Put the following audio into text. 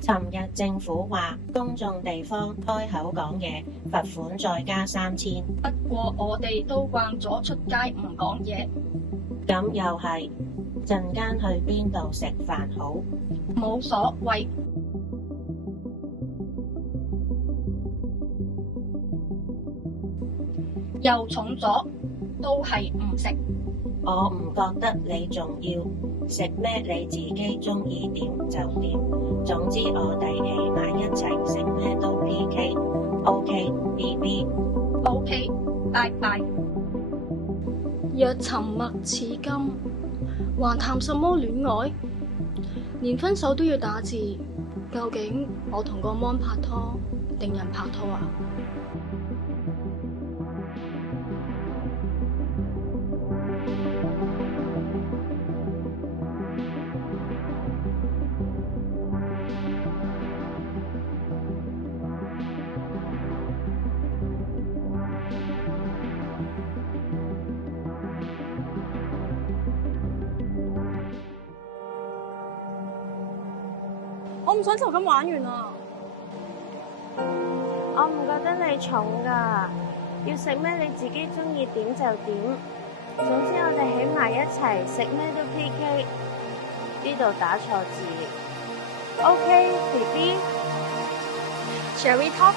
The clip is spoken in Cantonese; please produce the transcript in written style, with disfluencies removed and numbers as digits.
尋日政府話公眾地方開口講嘢，罰款再加3000。不過我哋都慣咗出街唔講嘢。咁又係，陣間去邊度食飯好？冇所謂。又重咗，都係唔食。我唔覺得你重要，食咩你自己鍾意點就點。總之我哋起埋一齊食咩都 PK。OK，BB。OK，拜拜。若沉默似金，還談什麼戀愛？連分手都要打字，究竟我同個 mon 拍拖定人拍拖啊？我唔想就咁玩完啊！我唔覺得你重㗎，要食咩你自己鍾意點就點。總之我哋起埋一齊食咩都 PK。呢度打錯字。OK，BB。Shall we talk？